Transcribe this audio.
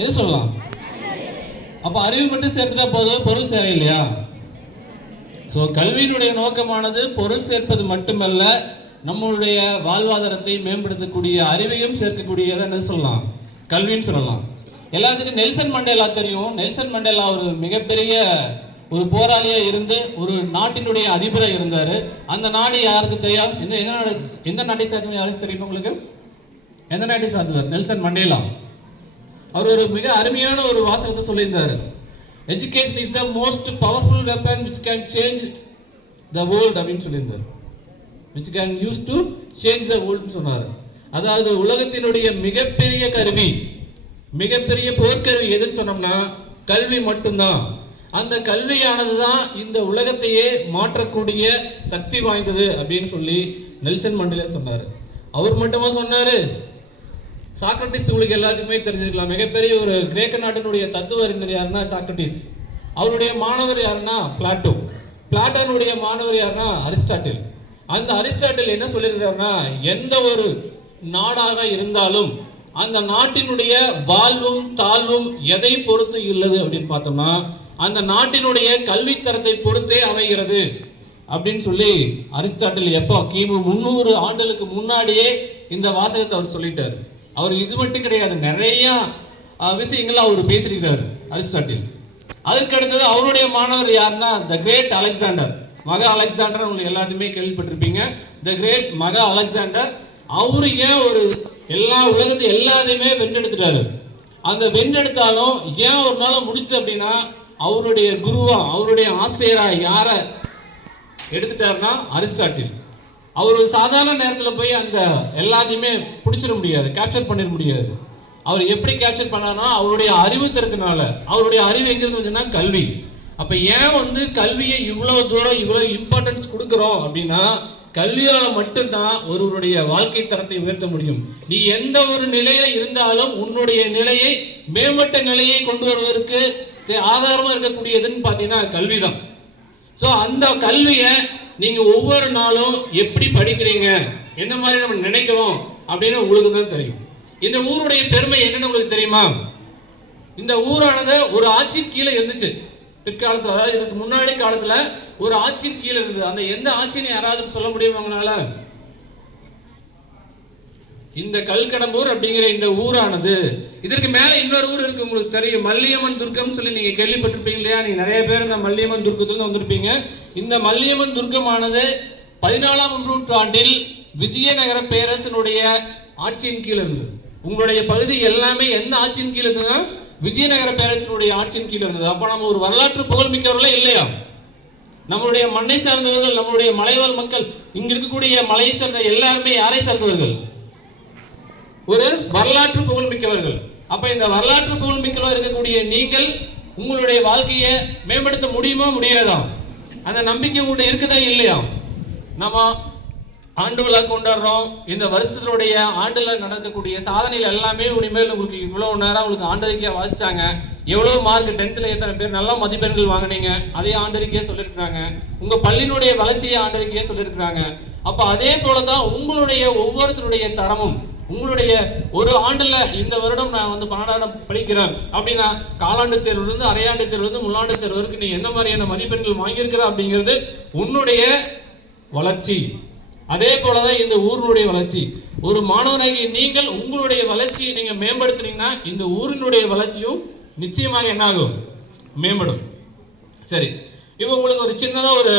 எது சொல்லலாம்? அப்போ அறிவு மட்டும் சேர்த்துட்டா போதும், பொருள் சேவை இல்லையா? ஸோ கல்வியினுடைய நோக்கமானது பொருள் சேர்ப்பது மட்டுமல்ல, நம்மளுடைய வாழ்வாதாரத்தை மேம்படுத்தக்கூடிய அறிவையும் சேர்க்கக்கூடியதை என்ன சொல்லலாம்? கல்வின்னு சொல்லலாம். எல்லாத்துக்கும் நெல்சன் மண்டேலா தெரியும். நெல்சன் மண்டேலா ஒரு மிகப்பெரிய ஒரு போராளியாக இருந்து ஒரு நாட்டினுடைய அதிபராக இருந்தார். அந்த நாடு யாருக்கு தெரியும்? எந்த நாட்டை சார்ந்தவர் யாருக்கு தெரியும் உங்களுக்கு? எந்த நாட்டை சார்ந்தவர்? Nelson Mandela. அவர் ஒரு மிக அருமையான ஒரு வாசகத்தை சொல்லியிருந்தார். Education is the most powerful weapon which can change the world அப்படின்னு சொல்லியிருந்தார். Which can use to change the வேர்ல்ட்னு சொன்னார். அதாவது உலகத்தினுடைய மிகப்பெரிய கருவி, மிகப்பெரிய போர்க்கருவி எதுன்னு சொன்னோம்னா கல்வி மட்டும்தான். அந்த கல்வியானது தான் இந்த உலகத்தையே மாற்றக்கூடிய சக்தி வாய்ந்தது அப்படின்னு சொல்லி நெல்சன் மண்டேலா சொன்னார். அவர் மட்டுமா சொன்னார்? சாக்ரட்டிஸ் உங்களுக்கு எல்லாத்துக்குமே தெரிஞ்சிருக்கலாம். மிகப்பெரிய ஒரு கிரேக்க நாட்டினுடைய தத்துவ அறிஞர் யாருன்னா சாக்ரட்டிஸ். அவருடைய மாணவர் யாருன்னா பிளாட்டோ. பிளாட்டோனுடைய மாணவர் யாருன்னா அரிஸ்டாட்டில். அந்த அரிஸ்டாட்டில் என்ன சொல்லியிருக்காருன்னா, எந்த ஒரு நாடாக இருந்தாலும் அந்த நாட்டினுடைய வாழ்வும் தாழ்வும் எதை பொறுத்து உள்ளது அப்படின்னு பார்த்தோம்னா அந்த நாட்டினுடைய கல்வித்தரத்தை பொறுத்தே அமைகிறது அப்படின்னு சொல்லி அரிஸ்டாட்டில் எப்போ கிமு 300 ஆண்டுகளுக்கு முன்னாடியே இந்த வாசகத்தை அவர் சொல்லிட்டார். அவர் இது மட்டும் கிடையாது, நிறைய விஷயங்கள் அவர் பேசியிருக்கிறார் அரிஸ்டாட்டில். அதற்கு அடுத்தது அவருடைய மாணவர் யாருன்னா த கிரேட் அலெக்சாண்டர். மகா அலெக்சாண்டர் உங்களுக்கு எல்லாத்தையுமே கேள்விப்பட்டிருப்பீங்க. த கிரேட் மகா அலெக்சாண்டர். அவரு ஏன் ஒரு உலகத்தை எல்லாத்தையுமே வென்றெடுத்துட்டாரு. அந்த வென்றெடுத்தாலும் ஏன் ஒரு நாள் முடிச்சது அப்படின்னா அவருடைய குருவா, அவருடைய ஆசிரியரா யாரை எடுத்துட்டாருன்னா அரிஸ்டாட்டில். அவர் ஒரு சாதாரண நேரத்தில் போய் அந்த எல்லாத்தையுமே பிடிச்சிட முடியாது, கேப்சர் பண்ணிட முடியாது. அவர் எப்படி கேப்சர் பண்ணார்னா அவருடைய அறிவு திறத்தினால. அவருடைய அறிவு எங்கிருந்து வந்துன்னா கல்வி. அப்போ ஏன் கல்வியை இவ்வளோ தூரம் இவ்வளோ இம்பார்ட்டன்ஸ் கொடுக்குறோம் அப்படின்னா கல்வியால் மட்டும்தான் ஒருவருடைய வாழ்க்கை தரத்தை உயர்த்த முடியும். நீ எந்த ஒரு நிலையில இருந்தாலும் உன்னுடைய நிலையை மேம்பட்ட நிலையை கொண்டு வருவதற்கு ஆதாரமாக இருக்கக்கூடியதுன்னு பார்த்தீங்கன்னா கல்வி தான். ஸோ அந்த கல்வியை நீங்கள் ஒவ்வொரு நாளும் எப்படி படிக்கிறீங்க, எந்த மாதிரி நம்ம நினைக்கிறோம் அப்படின்னு உங்களுக்கு தான் தெரியும். இந்த ஊருடைய பெருமை என்னன்னு உங்களுக்கு தெரியுமா? இந்த ஊரானது ஒரு ஆட்சியின் கீழே இருந்துச்சு பிற்காலத்தில். அதாவது இதுக்கு முன்னாடி காலத்தில் ஒரு ஆட்சியின் கீழே இருந்தது. அந்த எந்த ஆட்சின்னு யாராவது சொல்ல முடியுமாங்கனால? இந்த கல்கடம்பூர் அப்படிங்கிற இந்த ஊரானது, இதற்கு மேல இன்னொரு ஊர் இருக்கு உங்களுக்கு தெரியும், மல்லியம்மன் துர்க்கம் சொல்லி நீங்க கேள்விப்பட்டிருப்பீங்க இல்லையா? நீங்க நிறைய பேர் இந்த மல்லியம்மன் துர்க்கத்துல வந்திருப்பீங்க. இந்த மல்லியம்மன் துர்க்கமானது 14ஆம் நூற்றாண்டில் விஜயநகர பேரரசனுடைய ஆட்சியின் கீழ் இருந்தது. உங்களுடைய பகுதி எல்லாமே எந்த ஆட்சியின் கீழ் இருந்ததுன்னா விஜயநகர பேரரசனுடைய ஆட்சியின் கீழ் இருந்தது. அப்ப நம்ம ஒரு வரலாற்று புகழ்மிக்கவர்களே இல்லையா? நம்மளுடைய மண்ணை சார்ந்தவர்கள், நம்மளுடைய மலைவாழ் மக்கள், இங்க இருக்கக்கூடிய மலையை சார்ந்த எல்லாருமே யாரை சார்ந்தவர்கள்? ஒரு வரலாற்று புகழ்மிக்கவர்கள். அப்ப இந்த வரலாற்று புகழ்மிக்கவர்கள் இருக்கக்கூடிய நீங்கள் உங்களுடைய வாழ்க்கையை மேம்படுத்த முடியுமா முடியாதா? அந்த நம்பிக்கை உங்கள்கிட்ட இருக்குதா இல்லையா? நம்ம ஆண்டு விழா கொண்டாடுறோம். இந்த வருஷத்தினுடைய ஆண்டுல நடக்கக்கூடிய சாதனைகள் எல்லாமே இனிமேல் உங்களுக்கு இவ்வளவு நேரம் உங்களுக்கு ஆண்டறிக்கையா வாசிச்சாங்க. எவ்வளவு மார்க் 10th எத்தனை பேர் நல்ல மதிப்பெண்கள் வாங்கினீங்க அதே ஆண்டறிக்கையே சொல்லியிருக்கிறாங்க. உங்க பள்ளியினுடைய வளர்ச்சியை ஆண்டறிக்கையே சொல்லியிருக்கிறாங்க. அப்ப அதே போலதான் உங்களுடைய ஒவ்வொருத்தருடைய தரமும், உங்களுடைய ஒரு ஆண்டுல இந்த வருடம் நான் 12ஆம் படிக்கிறேன் அப்படின்னா காலாண்டு தேர்வுலேருந்து அரையாண்டு தேர்வுலேருந்து முன்னாண்டு தேர்வு வரைக்கும் நீ எந்த மாதிரியான மதிப்பெண்கள் வாங்கியிருக்கிற அப்படிங்கிறது உன்னுடைய வளர்ச்சி. அதே போலதான் இந்த ஊரினுடைய வளர்ச்சி. ஒரு மாணவனாகி நீங்கள் உங்களுடைய வளர்ச்சியை நீங்க மேம்படுத்தினீங்கன்னா இந்த ஊரினுடைய வளர்ச்சியும் நிச்சயமாக என்ன ஆகும்? மேம்படும். சரி, இப்போ உங்களுக்கு ஒரு சின்னதா ஒரு